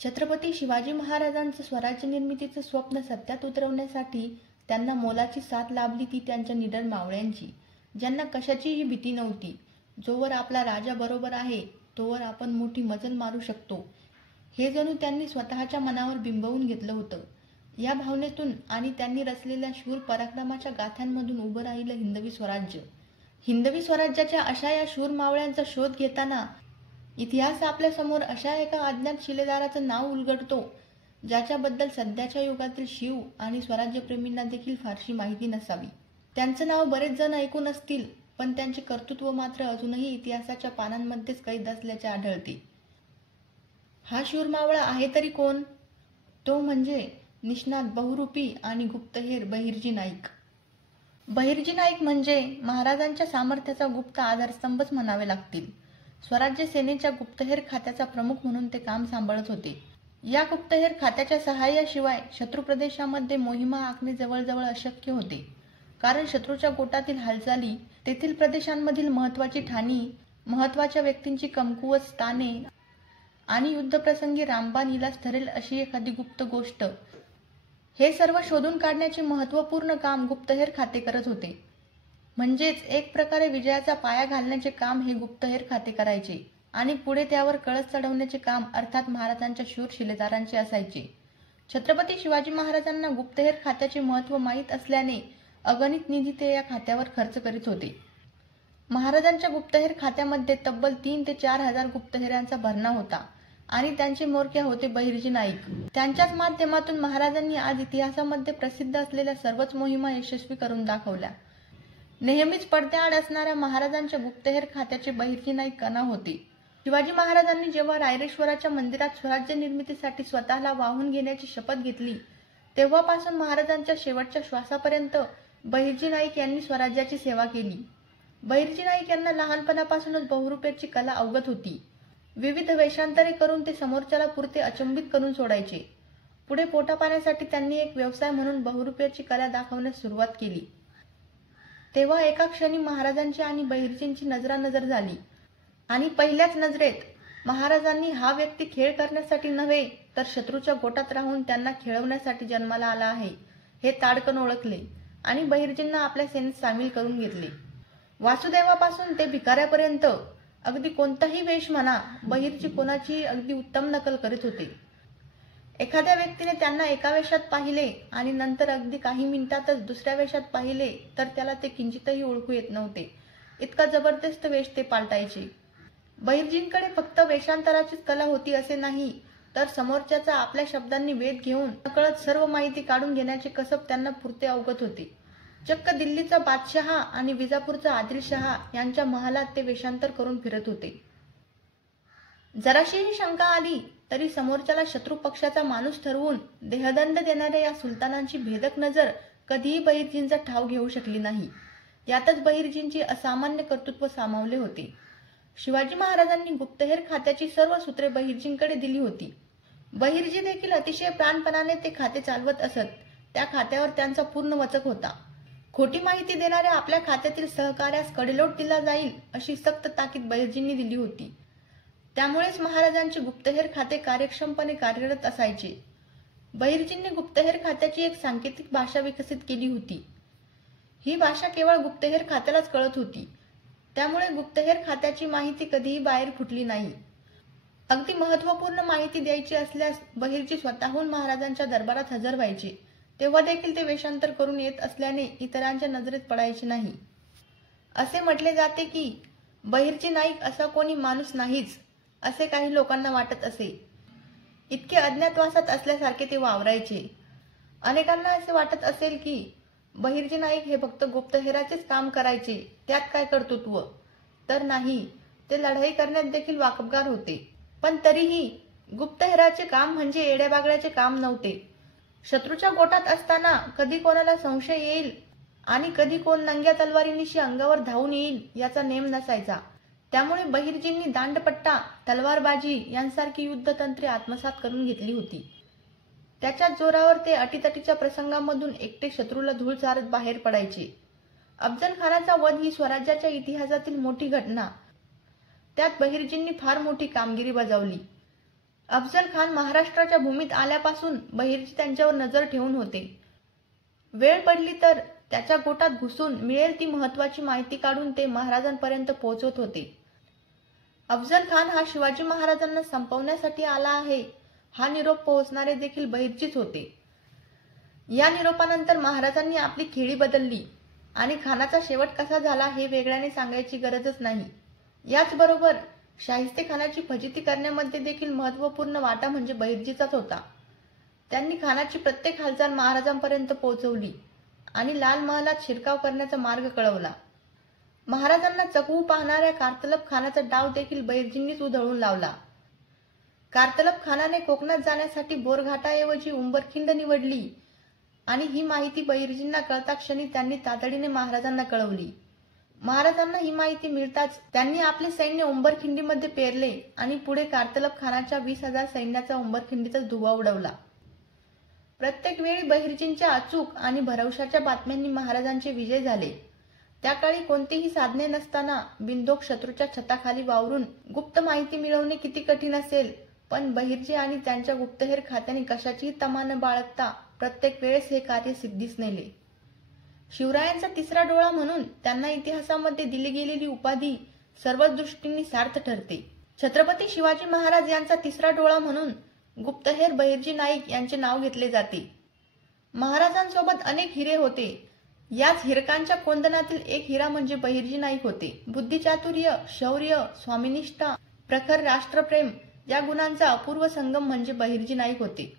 छत्रपती शिवाजी महाराजांचं स्वराज्य निर्मितीचं स्वप्न सत्यात उतरवण्यासाठी त्यांना मोलाची साथ लाभली ती त्यांच्या निडर मावळ्यांची, ज्यांना कशाचीही भीती नव्हती. जोवर आपला राजा बरोबर आहे तोवर आपण मोठी मजल मारू शकतो, हे जणू त्यांनी स्वतःच्या मनावर बिंबवून घेतलं होतं. या भावनेतून आणि त्यांनी रचलेल्या शूर पराक्रमाच्या गाथांमधून उभं राहिलं हिंदवी स्वराज्य. हिंदवी स्वराज्याच्या अशा या शूर मावळ्यांचा शोध घेताना इतिहास आपल्या समोर अशा एका अज्ञात शिलेदाराचं नाव उलगडतो, ज्याच्याबद्दल सध्याच्या युगातील शिव आणि स्वराज्यप्रेमींना देखील फारशी माहिती नसावी. त्यांचं नाव बरेच जण ऐकून असतील, पण त्यांचे कर्तृत्व मात्र अजूनही इतिहासाच्या पानांमध्येच कैद असल्याचे आढळते. हा शूर मावळा आहे तरी कोण? तो म्हणजे निष्णात, बहुरूपी आणि गुप्तहेर बहिर्जी नाईक. बहिर्जी नाईक म्हणजे महाराजांच्या सामर्थ्याचा गुप्त आधारस्तंभच म्हणावे लागतील. स्वराज्य सेनेच्या गुप्तहेर खात्याचा प्रमुख म्हणून ते काम सांभाळत होते. या गुप्तहेर खात्याच्या सहाय्याशिवाय शत्रू प्रदेशामध्ये मोहिमा आखणे जवळजवळ अशक्य होते, कारण शत्रूच्या गोटातील हालचाली, तेथील प्रदेशांमधील महत्त्वाची ठाणी, महत्त्वाच्या व्यक्तींची कमकुवत स्थाने आणि युद्धप्रसंगी रामबाण इलाज ठरेल अशी एखादी गुप्त गोष्ट, हे सर्व शोधून काढण्याचे महत्त्वपूर्ण काम गुप्तहेर खाते करत होते. म्हणजेच एक प्रकारे विजयाचा पाया घालण्याचे काम हे गुप्तहेर खाते करायचे आणि पुढे त्यावर कळस चढवण्याचे काम अर्थात महाराजांच्या शूर शिलेदारांचे असायचे. छत्रपती शिवाजी महाराजांना गुप्तहेर खात्याचे महत्त्व माहीत असल्याने अगणित निधी ते या खात्यावर खर्च करीत होते. महाराजांच्या गुप्तहेर खात्यामध्ये तब्बल 3 ते 4 हजार गुप्तहेरांचा भरणा होता आणि त्यांचे म्होरक्या होते बहिर्जी नाईक. त्यांच्याच माध्यमातून महाराजांनी आज इतिहासामध्ये प्रसिद्ध असलेल्या सर्वच मोहिमा यशस्वी करून दाखवल्या. नेहमीच पडद्याआड असणाऱ्या महाराजांच्या गुप्तहेर खात्याचे बहिर्जी नाईक कणा होते. शिवाजी महाराजांनी जेव्हा रायरेश्वराच्या मंदिरात स्वराज्य निर्मितीसाठी स्वतःला वाहून घेण्याची शपथ घेतली, तेव्हापासून महाराजांच्या शेवटच्या श्वासापर्यंत बहिर्जी नाईक यांनी स्वराज्याची सेवा केली. बहिर्जी नाईक यांना लहानपणापासूनच बहुरूपेची कला अवगत होती. विविध वेषांतरे करून ते समोरच्याला पुरते अचंबित करून सोडायचे. पुढे पोटापाण्यासाठी त्यांनी एक व्यवसाय म्हणून बहुरूपेची कला दाखवण्यास सुरुवात केली. तेव्हा एका क्षणी महाराजांची आणि बहिर्जींची नजरानजर झाली आणि पहिल्याच नजरेत महाराजांनी हा व्यक्ती खेळ करण्यासाठी नव्हे तर शत्रूच्या गोटात राहून त्यांना खेळवण्यासाठी जन्माला आला आहे हे ताडकन ओळखले आणि बहिर्जींना आपल्या सेनेत सामील करून घेतले. वासुदेवापासून ते भिकाऱ्यापर्यंत अगदी कोणताही वेश म्हणा, बहिर्जी कोणाची अगदी उत्तम नकल करीत होते. एखाद्या व्यक्तीने त्यांना एका वेशात पाहिले आणि नंतर अगदी काही मिनिटातच दुसऱ्या वेशात पाहिले तर त्याला ते किंचितही ओळखू येत नव्हते. इतका जबरदस्त वेश ते पालटायचे. बहिर्जींकडे फक्त वेषांतराचीच कला होती असे नाही, तर समोरच्याचा आपल्या शब्दांनी वेध घेऊन नकळत सर्व माहिती काढून घेण्याचे कसब त्यांना पुरते अवगत होते. चक्क दिल्लीचा बादशहा आणि विजापूरचा आदिलशहा यांच्या महालात ते वेषांतर करून फिरत होते. जराशीही शंका आली तरी समोरच्याला शत्रू पक्षाचा माणूस ठरवून देहदंड देणाऱ्या या सुलतानांची भेदक नजर कधीही बहिर्जींचा ठाव घेऊ शकली नाही. यातच बहिर्जींची असामान्य कर्तृत्व सामावले होते. शिवाजी महाराजांनी गुप्तहेर खात्याची सर्व सूत्रे बहिर्जींकडे दिली होती. बहिर्जी देखील अतिशय प्राणपणाने ते खाते चालवत असत. त्या खात्यावर त्यांचा पूर्ण वचक होता. खोटी माहिती देणाऱ्या आपल्या खात्यातील सहकार्यास कडेलोट दिला जाईल अशी सक्त ताकीद बहिर्जींनी दिली होती. त्यामुळेच महाराजांचे गुप्तहेर खाते कार्यक्षमपणे कार्यरत असायचे. बहिर्जींनी गुप्तहेर खात्याची एक सांकेतिक भाषा विकसित केली होती. ही भाषा केवळ गुप्तहेर खात्यालाच कळत होती. त्यामुळे गुप्तहेर खात्याची माहिती कधीही बाहेर फुटली नाही. अगदी महत्त्वपूर्ण माहिती द्यायची असल्यास बहिर्जी स्वतःहून महाराजांच्या दरबारात हजर व्हायचे. तेव्हा देखील ते वेषांतर करून येत असल्याने इतरांच्या नजरेत पडायचे नाही. असे म्हटले जाते की बहिर्जी नाईक असा कोणी माणूस नाहीच असे काही लोकांना वाटत असे. इतके अज्ञातवासात असल्यासारखे ते वावरायचे. अनेकांना असे वाटत असेल की बहिर्जी नाईक हे फक्त गुप्तहेराचेच काम करायचे, त्यात काय कर्तृत्व. तर नाही, ते लढाई करण्यात देखील वाकबगार होते. पण तरीही गुप्तहेराचे काम म्हणजे येड्याबागड्याचे काम नव्हते. शत्रूच्या गोटात असताना कधी कोणाला संशय येईल आणि कधी कोण नंग्या तलवारीनिशी अंगावर धावून येईल याचा नेम नसायचा. त्यामुळे बहिर्जींनी दांडपट्टा, तलवारबाजी यांसारखी युद्धतंत्रे आत्मसात करून घेतली होती. त्याच्याच जोरावर ते अटीतटीच्या प्रसंगामधून एकटे शत्रूला धूळ चारत बाहेर पडायचे. अफजल खानाचा वध ही स्वराज्याच्या इतिहासातील मोठी घटना. त्यात बहिर्जींनी फार मोठी कामगिरी बजावली. अफझल खान महाराष्ट्राच्या भूमीत आल्यापासून बहिर्जी त्यांच्यावर नजर ठेवून होते. वेळ पडली तर त्याच्या गोटात घुसून मिळेल ती महत्वाची माहिती काढून ते महाराजांपर्यंत पोहोचवत होते. अफझल खान हा शिवाजी महाराजांना संपवण्यासाठी आला आहे हा निरोप पोहोचणारे देखील बहिर्जीच होते. या निरोपानंतर महाराजांनी आपली खेळी बदलली आणि खानाचा शेवट कसा झाला हे वेगळ्याने सांगायची गरजच नाही. याचबरोबर शाहिस्ते खानाची फजिती करण्यामध्ये देखील महत्त्वपूर्ण वाटा म्हणजे बहिर्जीचाच होता. त्यांनी खानाची प्रत्येक हालचाल महाराजांपर्यंत पोहोचवली आणि लाल महालात शिरकाव करण्याचा मार्ग कळवला. महाराजांना चकवू पाहणाऱ्या कारतलब खानाचा डाव देखील बहिर्जींनीच उधळून लावला. कारतलब खानाने कोकणात जाण्यासाठी बोरघाटाऐवजी उंबरखिंड निवडली आणि ही माहिती बहिर्जींना कळता क्षणी त्यांनी तातडीने महाराजांना कळवली. महाराजांना ही माहिती मिळताच त्यांनी आपले सैन्य उंबरखिंडीमध्ये पेरले आणि पुढे कारतलब खानाच्या 20,000 सैन्याचा उंबरखिंडीतच धुव्वा उडवला. प्रत्येक वेळी बहिर्जींच्या अचूक आणि भरवशाच्या बातम्यांनी महाराजांचे विजय झाले. त्या काळी कोणतीही साधने नसताना बिनधोक शत्रूच्या छताखाली वावरून गुप्त माहिती मिळवणे किती कठीण असेल, पण बहिर्जी आणि त्यांच्या गुप्तहेर खात्याने कशाचीही तमा न बाळगता प्रत्येक वेळेस हे कार्य सिद्धीस नेले. शिवरायांचा तिसरा डोळा म्हणून त्यांना इतिहासामध्ये दिली गेलेली उपाधी सर्वच दृष्टींनी सार्थ ठरते. छत्रपती शिवाजी महाराज यांचा तिसरा डोळा म्हणून गुप्तहेर बहिर्जी नाईक यांचे नाव घेतले जाते. महाराजांसोबत अनेक हिरे होते. याच हिरकांच्या कोंदणातील एक हिरा म्हणजे बहिर्जी नाईक होते. बुद्धिचातुर्य, शौर्य, स्वामिनिष्ठा, प्रखर राष्ट्रप्रेम या गुणांचा अपूर्व संगम म्हणजे बहिर्जी नाईक होते.